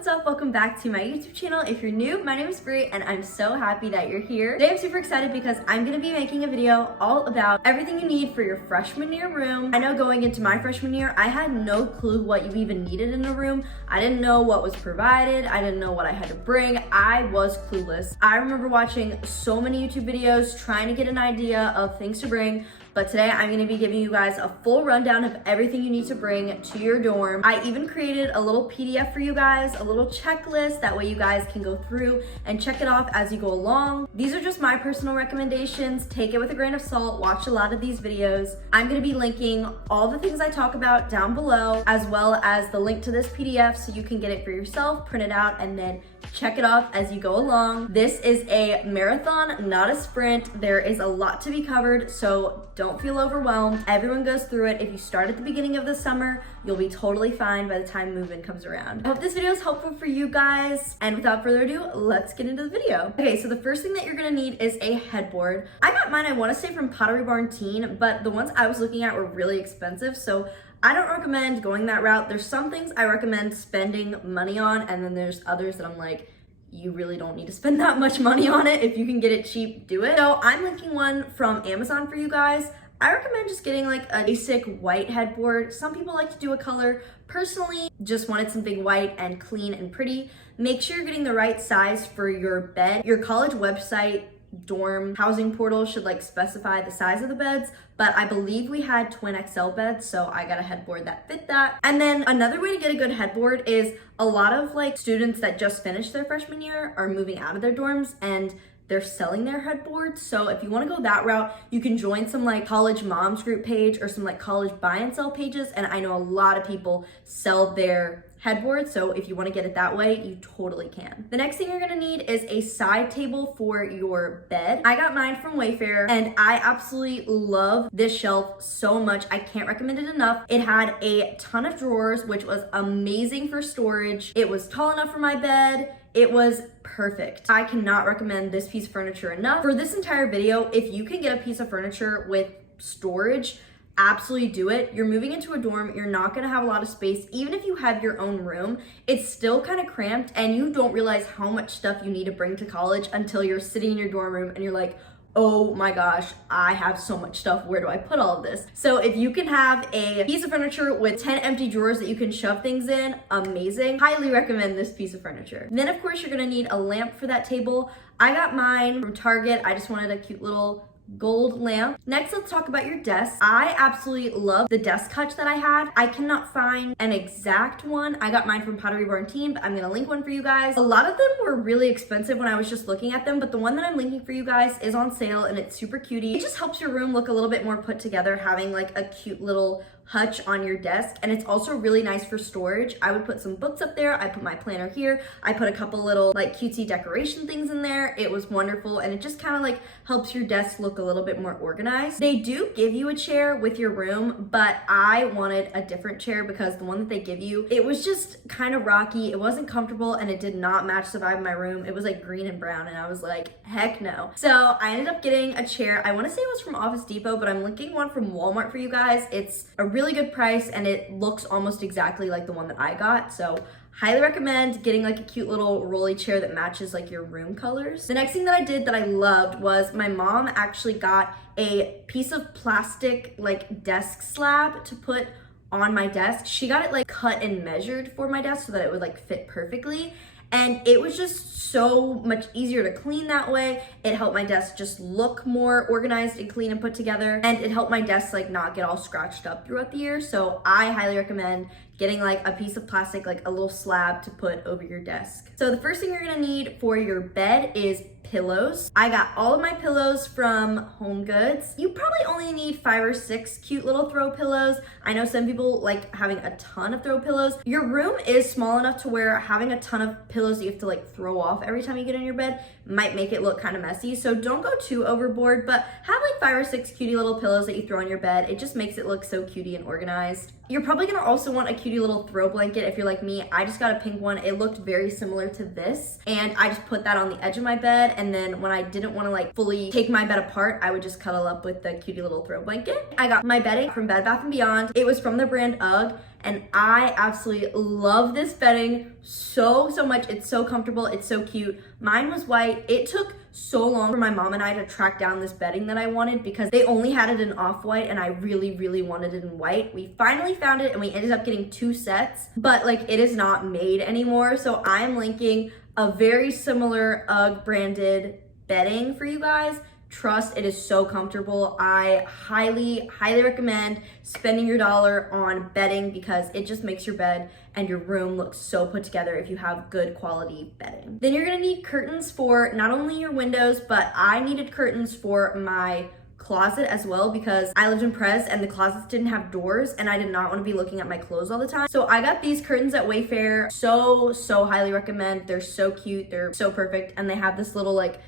what's up? Welcome back to my YouTube channel. If you're new, my name is Brie and I'm so happy that you're here. Today I'm super excited because I'm gonna be making a video all about everything you need for your freshman year room. I know going into my freshman year, I had no clue what you even needed in a room. I didn't know what was provided. I didn't know what I had to bring. I was clueless. I remember watching so many YouTube videos trying to get an idea of things to bring. But today I'm gonna be giving you guys a full rundown of everything you need to bring to your dorm. I even created a little PDF for you guys, a little checklist, that way you guys can go through and check it off as you go along. These are just my personal recommendations. Take it with a grain of salt, watch a lot of these videos. I'm gonna be linking all the things I talk about down below, as well as the link to this PDF so you can get it for yourself, print it out, and then check it off as you go along. This is a marathon, not a sprint. There is a lot to be covered, so don't feel overwhelmed. Everyone goes through it. If you start at the beginning of the summer, you'll be totally fine by the time move-in comes around. I hope this video is helpful for you guys. And without further ado, let's get into the video. Okay, so the first thing that you're gonna need is a headboard. I got mine, I wanna say from Pottery Barn Teen, but the ones I was looking at were really expensive, so I don't recommend going that route. There's some things I recommend spending money on, and then there's others that I'm like, you really don't need to spend that much money on it. If you can get it cheap, do it. So I'm linking one from Amazon for you guys. I recommend just getting like a basic white headboard. Some people like to do a color. Personally, just wanted something white and clean and pretty. Make sure you're getting the right size for your bed. Your college website dorm housing portal should like specify the size of the beds, but I believe we had twin XL beds, so I got a headboard that fit that. And then another way to get a good headboard is a lot of like students that just finished their freshman year are moving out of their dorms and they're selling their headboards. So if you want to go that route, you can join some like college moms group page or some like college buy and sell pages, and I know a lot of people sell their headboard, so if you want to get it that way, you totally can. The next thing you're gonna need is a side table for your bed. I got mine from Wayfair and I absolutely love this shelf so much. I can't recommend it enough. It had a ton of drawers, which was amazing for storage. It was tall enough for my bed. It was perfect. I cannot recommend this piece of furniture enough. For this entire video, if you can get a piece of furniture with storage, absolutely do it. You're moving into a dorm, you're not gonna have a lot of space. Even if you have your own room, it's still kind of cramped and you don't realize how much stuff you need to bring to college until you're sitting in your dorm room and you're like, oh my gosh, I have so much stuff. Where do I put all of this? So if you can have a piece of furniture with 10 empty drawers that you can shove things in, amazing. Highly recommend this piece of furniture. Then of course you're gonna need a lamp for that table. I got mine from Target. I just wanted a cute little gold lamp. Next, let's talk about your desk. I absolutely love the desk hutch that I had. I cannot find an exact one. I got mine from Pottery Barn Teen, but I'm gonna link one for you guys. A lot of them were really expensive when I was just looking at them, but the one that I'm linking for you guys is on sale and it's super cutie. It just helps your room look a little bit more put together, having like a cute little hutch on your desk, and it's also really nice for storage. I would put some books up there. I put my planner here. I put a couple little like cutesy decoration things in there. It was wonderful, and it just kind of like helps your desk look a little bit more organized. They do give you a chair with your room, but I wanted a different chair because the one that they give you, it was just kind of rocky. It wasn't comfortable and it did not match the vibe of my room. It was like green and brown and I was like, heck no. So I ended up getting a chair. I want to say it was from Office Depot, but I'm linking one from Walmart for you guys. It's a really good price and it looks almost exactly like the one that I got. So highly recommend getting like a cute little rolly chair that matches like your room colors. The next thing that I did that I loved was my mom actually got a piece of plastic like desk slab to put on my desk. She got it like cut and measured for my desk so that it would like fit perfectly. And it was just so much easier to clean that way. It helped my desk just look more organized and clean and put together. And it helped my desk like not get all scratched up throughout the year. So I highly recommend getting like a piece of plastic, like a little slab to put over your desk. So the first thing you're gonna need for your bed is pillows. I got all of my pillows from Homegoods. You probably only need 5 or 6 cute little throw pillows. I know some people like having a ton of throw pillows. Your room is small enough to where having a ton of pillows you have to like throw off every time you get in your bed might make it look kind of messy. So don't go too overboard, but have like 5 or 6 cutie little pillows that you throw on your bed. It just makes it look so cutie and organized. You're probably gonna also want a cutie little throw blanket if you're like me. I just got a pink one. It looked very similar to this, and I just put that on the edge of my bed, and then when I didn't want to like fully take my bed apart, I would just cuddle up with the cutie little throw blanket. I got my bedding from Bed Bath & Beyond. It was from the brand UGG, and I absolutely love this bedding so much. It's so comfortable, it's so cute. Mine was white. It took so long for my mom and I to track down this bedding that I wanted because they only had it in off-white and I really wanted it in white. We finally found it and we ended up getting 2 sets, but like it is not made anymore. So I'm linking a very similar UGG branded bedding for you guys. Trust, it is so comfortable. I highly recommend spending your dollar on bedding because it just makes your bed and your room look so put together if you have good quality bedding. Then you're gonna need curtains for not only your windows, but I needed curtains for my closet as well because I lived in Pres and the closets didn't have doors and I did not want to be looking at my clothes all the time. So I got these curtains at Wayfair. So highly recommend. They're so cute, they're so perfect, and they have this little like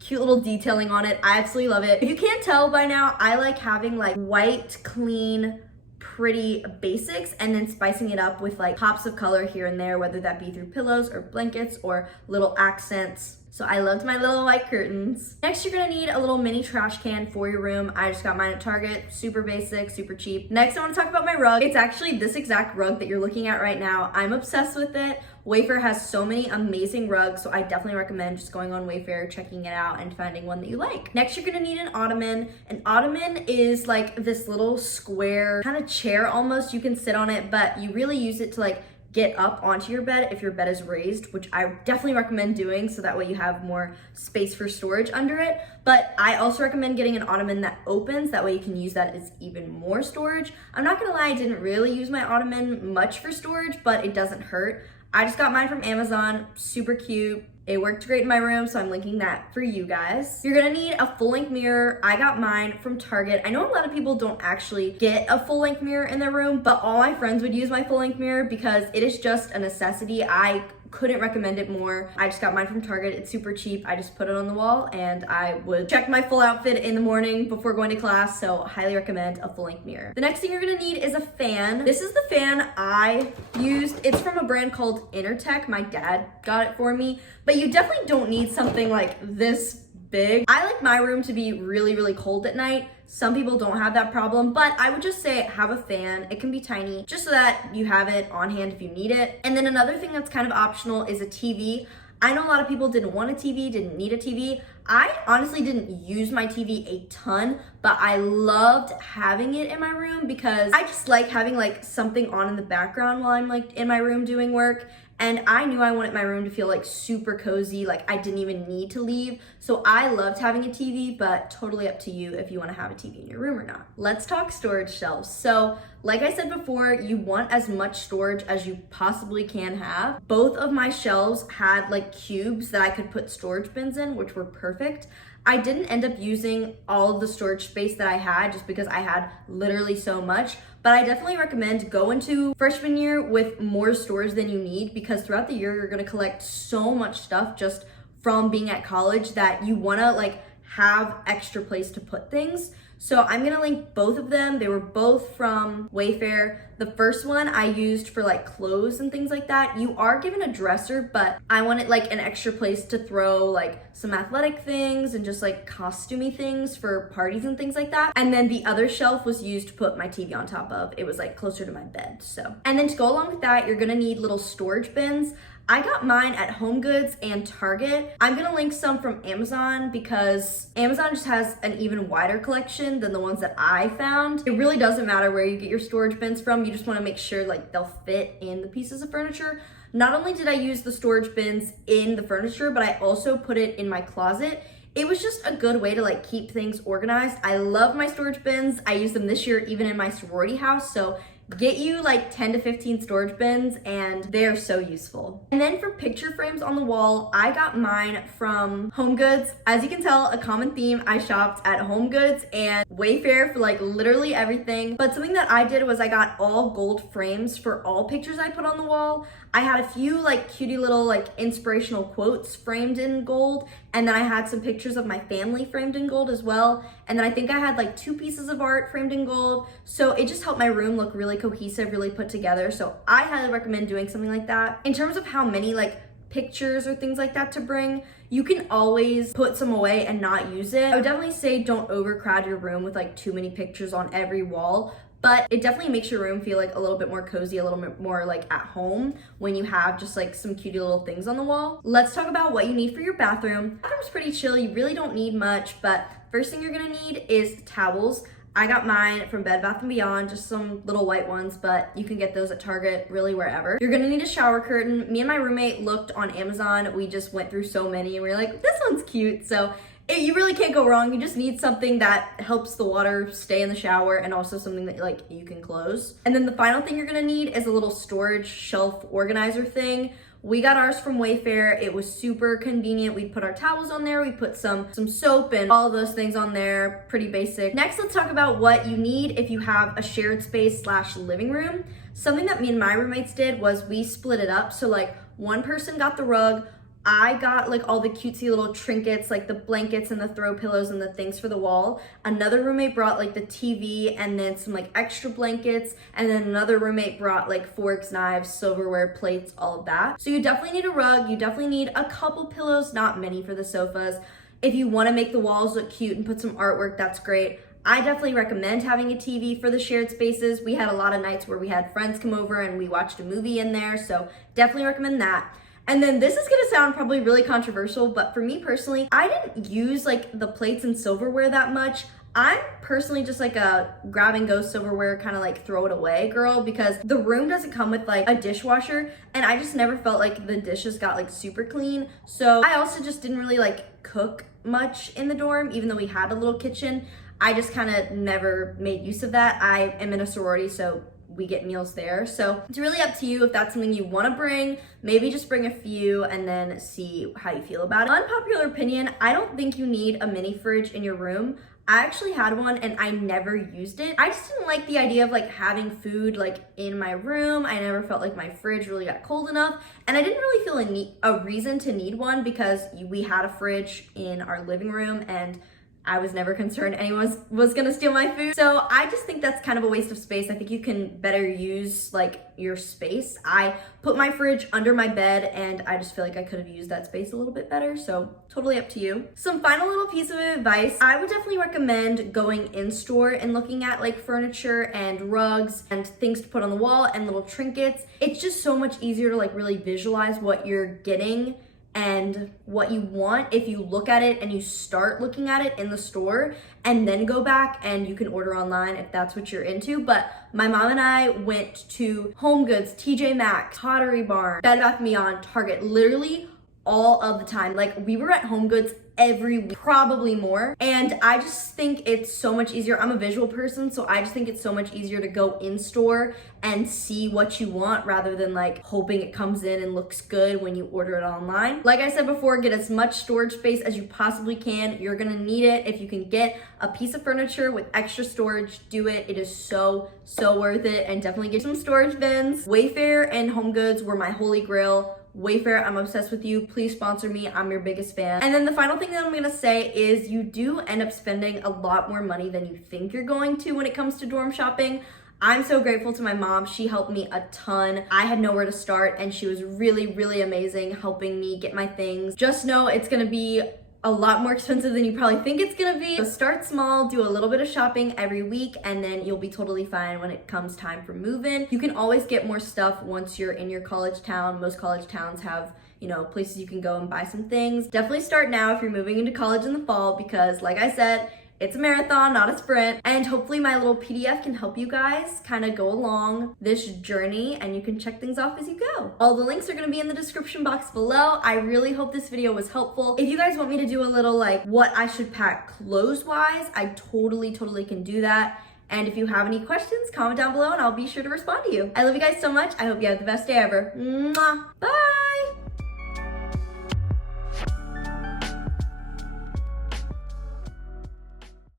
cute little detailing on it. I absolutely love it. If you can't tell by now, I like having like white, clean, pretty basics and then spicing it up with like pops of color here and there, whether that be through pillows or blankets or little accents. So I loved my little white curtains. Next, you're gonna need a little mini trash can for your room. I just got mine at Target, super basic, super cheap. Next, I wanna talk about my rug. It's actually this exact rug that you're looking at right now. I'm obsessed with it. Wayfair has so many amazing rugs, so I definitely recommend just going on Wayfair, checking it out, and finding one that you like. Next, you're gonna need an ottoman. An ottoman is like this little square kind of chair almost. You can sit on it, but you really use it to like get up onto your bed if your bed is raised, which I definitely recommend doing so that way you have more space for storage under it. But I also recommend getting an ottoman that opens, that way you can use that as even more storage. I'm not gonna lie, I didn't really use my ottoman much for storage, but it doesn't hurt. I just got mine from Amazon, super cute. It worked great in my room, so I'm linking that for you guys. You're gonna need a full-length mirror. I got mine from Target. I know a lot of people don't actually get a full-length mirror in their room, but all my friends would use my full-length mirror because it is just a necessity. I couldn't recommend it more. I just got mine from Target. It's super cheap. I just put it on the wall and I would check my full outfit in the morning before going to class, so highly recommend a full-length mirror. The next thing you're gonna need is a fan. This is the fan I used. It's from a brand called Intertech. My dad got it for me, but you definitely don't need something like this big. I like my room to be really cold at night. Some people don't have that problem, but I would just say have a fan. It can be tiny, just so that you have it on hand if you need it. And then another thing that's kind of optional is a TV. I know a lot of people didn't want a TV, didn't need a TV. I honestly didn't use my TV a ton, but I loved having it in my room because I just like having like something on in the background while I'm like in my room doing work. And I knew I wanted my room to feel like super cozy, like I didn't even need to leave. So I loved having a TV, but totally up to you if you want to have a TV in your room or not. Let's talk storage shelves. So like I said before, you want as much storage as you possibly can have. Both of my shelves had like cubes that I could put storage bins in, which were perfect. I didn't end up using all of the storage space that I had just because I had literally so much, but I definitely recommend go into freshman year with more storage than you need because throughout the year, you're gonna collect so much stuff just from being at college that you wanna like have extra place to put things. So I'm gonna link both of them. They were both from Wayfair. The first one I used for like clothes and things like that. You are given a dresser, but I wanted like an extra place to throw like some athletic things and just like costumey things for parties and things like that. And then the other shelf was used to put my TV on top of. It was like closer to my bed, so. And then to go along with that, you're gonna need little storage bins. I got mine at Homegoods and Target. I'm gonna link some from Amazon because Amazon just has an even wider collection than the ones that I found. It really doesn't matter where you get your storage bins from. You just wanna make sure like they'll fit in the pieces of furniture. Not only did I use the storage bins in the furniture, but I also put it in my closet. It was just a good way to like keep things organized. I love my storage bins. I use them this year even in my sorority house, so get you like 10 to 15 storage bins and they are so useful. And then for picture frames on the wall, I got mine from Homegoods. As you can tell, a common theme, I shopped at Homegoods and Wayfair for like literally everything. But something that I did was I got all gold frames for all pictures I put on the wall. I had a few like cutie little like inspirational quotes framed in gold, and then I had some pictures of my family framed in gold as well. And then I think I had like 2 pieces of art framed in gold. So it just helped my room look really cohesive, really put together. So I highly recommend doing something like that. In terms of how many like pictures or things like that to bring, you can always put some away and not use it. I would definitely say don't overcrowd your room with like too many pictures on every wall, but it definitely makes your room feel like a little bit more cozy, a little bit more like at home when you have just like some cutie little things on the wall. Let's talk about what you need for your bathroom. Bathroom's pretty chill, you really don't need much, but first thing you're gonna need is towels. I got mine from Bed Bath & Beyond, just some little white ones, but you can get those at Target, really wherever. You're gonna need a shower curtain. Me and my roommate looked on Amazon. We just went through so many and we were like, this one's cute. So you really can't go wrong. You just need something that helps the water stay in the shower and also something that like you can close. And then the final thing you're gonna need is a little storage shelf organizer thing. We got ours from Wayfair. It was super convenient. We put our towels on there. We put some soap and all of those things on there. Pretty basic. Next, let's talk about what you need if you have a shared space / living room. Something that me and my roommates did was we split it up. So like one person got the rug. I got like all the cutesy little trinkets, like the blankets and the throw pillows and the things for the wall. Another roommate brought like the TV and then some like extra blankets. And then another roommate brought like forks, knives, silverware, plates, all of that. So you definitely need a rug. You definitely need a couple pillows, not many for the sofas. If you want to make the walls look cute and put some artwork, that's great. I definitely recommend having a TV for the shared spaces. We had a lot of nights where we had friends come over and we watched a movie in there. So definitely recommend that. And then this is gonna sound probably really controversial, but for me personally, I didn't use like the plates and silverware that much. I'm personally just like a grab and go silverware, kind of like throw it away girl, because the room doesn't come with like a dishwasher and I just never felt like the dishes got like super clean. So I also just didn't really like cook much in the dorm, even though we had a little kitchen. I just kind of never made use of that. I am in a sorority, so we get meals there. So it's really up to you if that's something you want to bring. Maybe just bring a few and then see how you feel about it. Unpopular opinion, I don't think you need a mini fridge in your room. I actually had one and I never used it. I just didn't like the idea of like having food like in my room. I never felt like my fridge really got cold enough. And I didn't really feel a reason to need one because we had a fridge in our living room and I was never concerned anyone was gonna steal my food. So I just think that's kind of a waste of space. I think you can better use like your space. I put my fridge under my bed and I just feel like I could have used that space a little bit better. So totally up to you. Some final little piece of advice. I would definitely recommend going in store and looking at like furniture and rugs and things to put on the wall and little trinkets. It's just so much easier to like really visualize what you're getting and what you want if you look at it and you start looking at it in the store and then go back and you can order online if that's what you're into. But my mom and I went to Homegoods, TJ Maxx, Pottery Barn, Bed Bath & Beyond, Target, literally all of the time. Like we were at Homegoods every week, probably more. And I just think it's so much easier. I'm a visual person, so I just think it's so much easier to go in store and see what you want rather than like hoping it comes in and looks good when you order it online. Like I said before, get as much storage space as you possibly can. You're gonna need it. If you can get a piece of furniture with extra storage, do it. It is so worth it, and definitely get some storage bins. Wayfair and HomeGoods were my holy grail. Wayfair, I'm obsessed with you. Please sponsor me. I'm your biggest fan. And then the final thing that I'm gonna say is you do end up spending a lot more money than you think you're going to when it comes to dorm shopping. I'm so grateful to my mom. She helped me a ton. I had nowhere to start and she was really amazing helping me get my things. Just know it's gonna be a lot more expensive than you probably think it's gonna be. So start small, do a little bit of shopping every week, and then you'll be totally fine when it comes time for move-in. You can always get more stuff once you're in your college town. Most college towns have, you know, places you can go and buy some things. Definitely start now if you're moving into college in the fall because like I said, it's a marathon, not a sprint. And hopefully my little PDF can help you guys kind of go along this journey and you can check things off as you go. All the links are gonna be in the description box below. I really hope this video was helpful. If you guys want me to do a little like what I should pack clothes-wise, I totally can do that. And if you have any questions, comment down below and I'll be sure to respond to you. I love you guys so much. I hope you have the best day ever. Mwah. Bye.